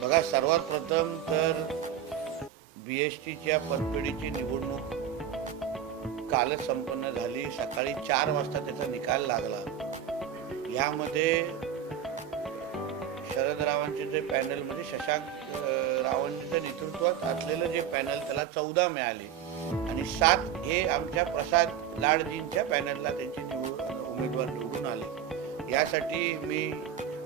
बघा, सर्वात प्रथम तर BSTच्या पतपेढीची निवडणूक कालच संपन्न झाली. सकाळी 4 वाजता त्याचा निकाल लागला. यामध्ये शरद रावांचे जे पॅनल मध्ये शशांक रावांच्या नेतृत्वात असलेलं जे पॅनल त्याला 14 मिळाले आणि 7 हे आमच्या प्रसाद लाडजींच्या पॅनलला त्यांचे उमेदवार निवडून आले. यासाठी मी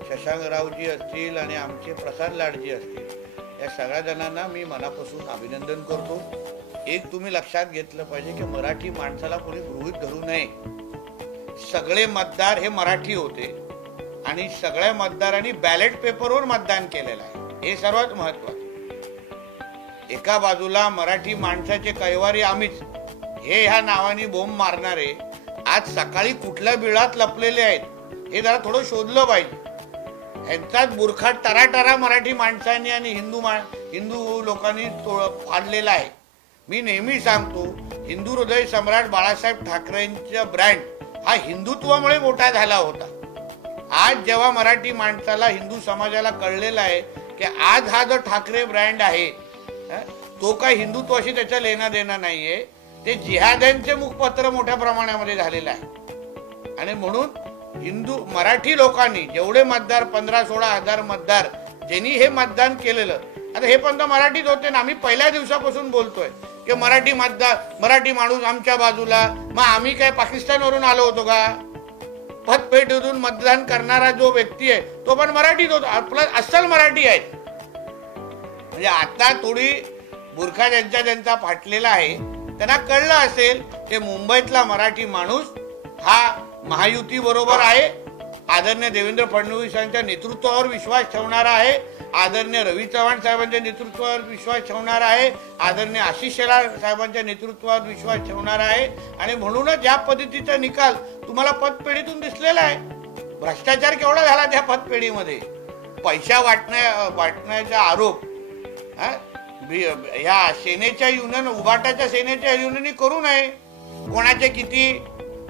शशांकरावजी असतील आणि आमचे प्रसाद लाडजी असतील या सगळ्या जणांना मी मनापासून अभिनंदन करतो. एक तुम्ही लक्षात घेतलं पाहिजे की मराठी माणसाला कोणी गृहीत धरू नये. सगळे मतदार हे मराठी होते आणि सगळ्या मतदारांनी बॅलेट पेपरवर मतदान केलेलं आहे, हे सर्वात महत्वाचं. एका बाजूला मराठी माणसाचे कैवारी आम्हीच हे ह्या नावाने बोंब मारणारे आज सकाळी कुठल्या बिळात लपलेले आहेत हे जरा थोडं शोधलं पाहिजे. ह्यांचाच बुरखाट टराटरा मराठी माणसांनी आणि हिंदू लोकांनी फाडलेला आहे. मी नेहमी सांगतो, हिंदू हृदय सम्राट बाळासाहेब ठाकरेंचा ब्रँड हा हिंदुत्वामुळे मोठा झाला होता. आज जेव्हा मराठी माणसाला, हिंदू समाजाला कळलेला आहे की आज हा जो ठाकरे ब्रँड आहे तो काय हिंदुत्वाशी त्याचा लेना देणं नाहीये, ते जिहाद्यांचे मुखपत्र मोठ्या प्रमाणामध्ये झालेलं आहे. आणि म्हणून मराठी लोकांनी जेवढे मतदार 15-16 हजार मतदार ज्यांनी हे मतदान केलेलं, आता हे पण तर मराठीच होते ना. आम्ही पहिल्या दिवसापासून बोलतोय की मराठी माणूस आमच्या बाजूला. मग आम्ही काय पाकिस्तानवरून आलो होतो का? पतपेढीतून मतदान करणारा जो व्यक्ती आहे तो पण मराठीच होता, आपला अस्सल मराठी आहे. म्हणजे आता थोडी बुरखा ज्यांचा फाटलेला आहे त्यांना कळलं असेल की मुंबईतला मराठी माणूस हा महायुती बरोबर आहे, आदरणीय देवेंद्र फडणवीसांच्या नेतृत्वावर विश्वास ठेवणारा आहे, आदरणीय रवी चव्हाण साहेबांच्या नेतृत्वावर विश्वास ठेवणारा आहे, आदरणीय आशिष शेलार साहेबांच्या नेतृत्वावर विश्वास ठेवणारा आहे. आणि म्हणूनच या पद्धतीचा निकाल तुम्हाला पतपेढीतून दिसलेला आहे. भ्रष्टाचार केवढा झाला त्या पतपेढीमध्ये, पैसा वाटण्याचा आरोप या सेनेच्या युनियन, उभाटाच्या सेनेच्या युनियननी करू नये. कोणाचे किती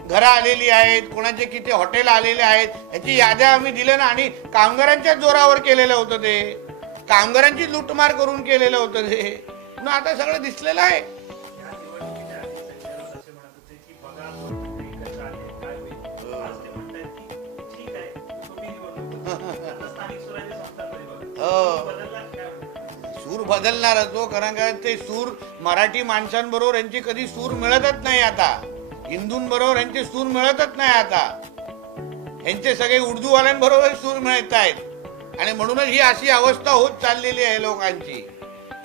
घरं आलेली आहेत, कोणाचे किती हॉटेल आलेले आहेत याची याद्या आम्ही दिल्या ना. आणि कामगारांच्याच जोरावर केलेलं होतं ते, कामगारांची लूटमार करून केलेलं होतं ते. म्हणून आता सगळं दिसलेलं आहे. सूर बदलणार तो, कारण का ते सूर मराठी माणसांबरोबर यांची कधी सूर मिळतच नाही. आता हिंदूंबरोबर यांचे सूर मिळतच नाही. आता यांचे सगळे उर्दूवाल्यांबरोबर सूर मिळत आहेत. आणि म्हणूनच ही अशी अवस्था होत चाललेली आहे लोकांची.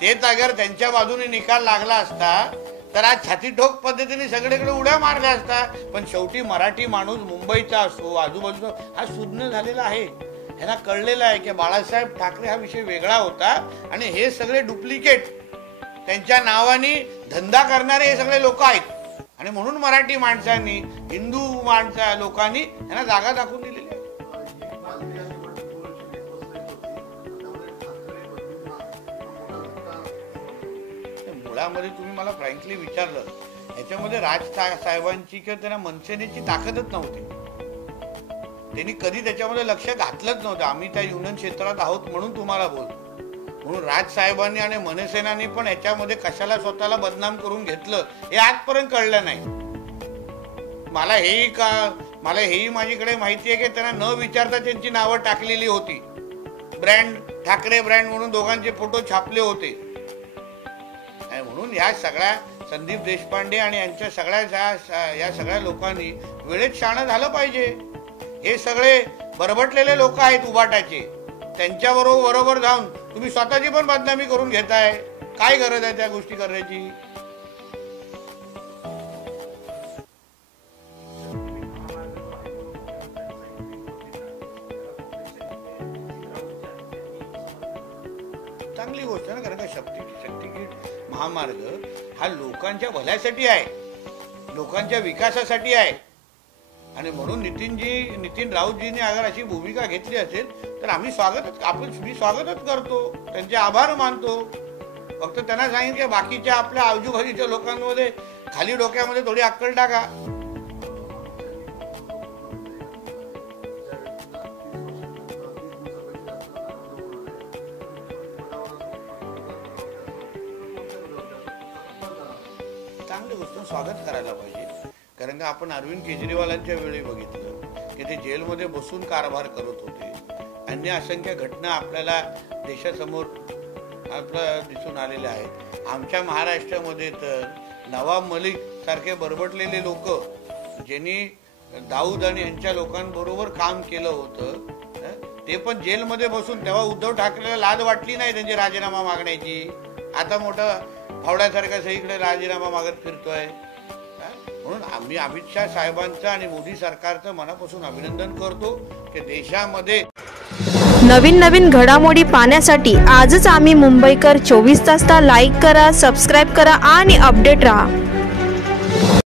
तेच अगर त्यांच्या बाजूने निकाल लागला असता तर आज छातीठोक पद्धतीने सगळीकडे उड्या मारल्या असता. पण शेवटी मराठी माणूस मुंबईचा असो, आजूबाजूचा, हा सुज्ञ झालेला आहे. ह्यांना कळलेलं आहे की बाळासाहेब ठाकरे हा विषय वेगळा होता आणि हे सगळे डुप्लिकेट त्यांच्या नावाने धंदा करणारे हे सगळे लोक आहेत. आणि म्हणून मराठी माणसांनी, हिंदू लोकांनी यांना जागा दाखवून दिलेली आहे. मुळामध्ये तुम्ही मला फ्रँकली विचारलं, ह्याच्यामध्ये राज साहेबांची किंवा त्यांना मनसेनेची ताकदच नव्हती. त्यांनी कधी त्याच्यामध्ये लक्ष घातलंच नव्हतं. आम्ही त्या युनियन क्षेत्रात आहोत म्हणून तुम्हाला बोलतो. म्हणून राज साहेबांनी आणि मनसेनांनी पण ह्याच्यामध्ये कशाला स्वतःला बदनाम करून घेतलं हे आजपर्यंत कळलं नाही. मला हेही माझ्याकडे माहिती आहे की त्यांना न विचारता त्यांची नावं टाकलेली होती. ब्रँड, ठाकरे ब्रँड म्हणून दोघांचे फोटो छापले होते. आणि म्हणून या सगळ्या संदीप देशपांडे आणि यांच्या या सगळ्या लोकांनी वेळेत शहाणं झालं पाहिजे. हे सगळे बरबटलेले लोक आहेत उभाटाचे, त्यांच्या बरोबर जाऊन तुम्ही स्वतःची पण बदनामी करून घेताय. काय गरज आहे त्या गोष्टी करण्याची? चांगली गोष्ट ना, कारण का शक्तिगीत महामार्ग हा लोकांच्या भल्यासाठी आहे, लोकांच्या विकासासाठी आहे. आणि म्हणून नितीन राऊतजींनी अगर अशी भूमिका घेतली असेल तर आम्ही मी स्वागतच करतो, त्यांचे आभार मानतो. फक्त त्यांना सांगितलं बाकीच्या आपल्या आजूबाजूच्या लोकांमध्ये खाली डोक्यामध्ये थोडी अक्कल टाका. चांगली गोष्ट, स्वागत करायला पाहिजे. कारण का आपण अरविंद केजरीवालांच्या वेळी बघितलं की ते जेलमध्ये बसून कारभार करत होते. अन्य असंख्य घटना आपल्याला देशासमोर आपल्याला दिसून आलेल्या आहेत. आमच्या महाराष्ट्रामध्ये तर नवाब मलिक सारखे बरबटलेले लोक, ज्यांनी दाऊद आणि यांच्या लोकांबरोबर काम केलं होतं, ते पण जेलमध्ये बसून, तेव्हा उद्धव ठाकरेला लाज वाटली नाही त्यांची राजीनामा मागण्याची. आता मोठा फावड्यासारखा सगळीकडे राजीनामा मागत फिरतोय. म्हणून आम्ही अमित शाह साहेबांचं आणि मोदी सरकारचं मनापासून अभिनंदन करतो की देशामध्ये नवीन घडामोडी पाहण्यासाठी आजच आम्ही मुंबईकर 24 तासला लाईक करा, सबस्क्राईब करा आणि अपडेट रहा.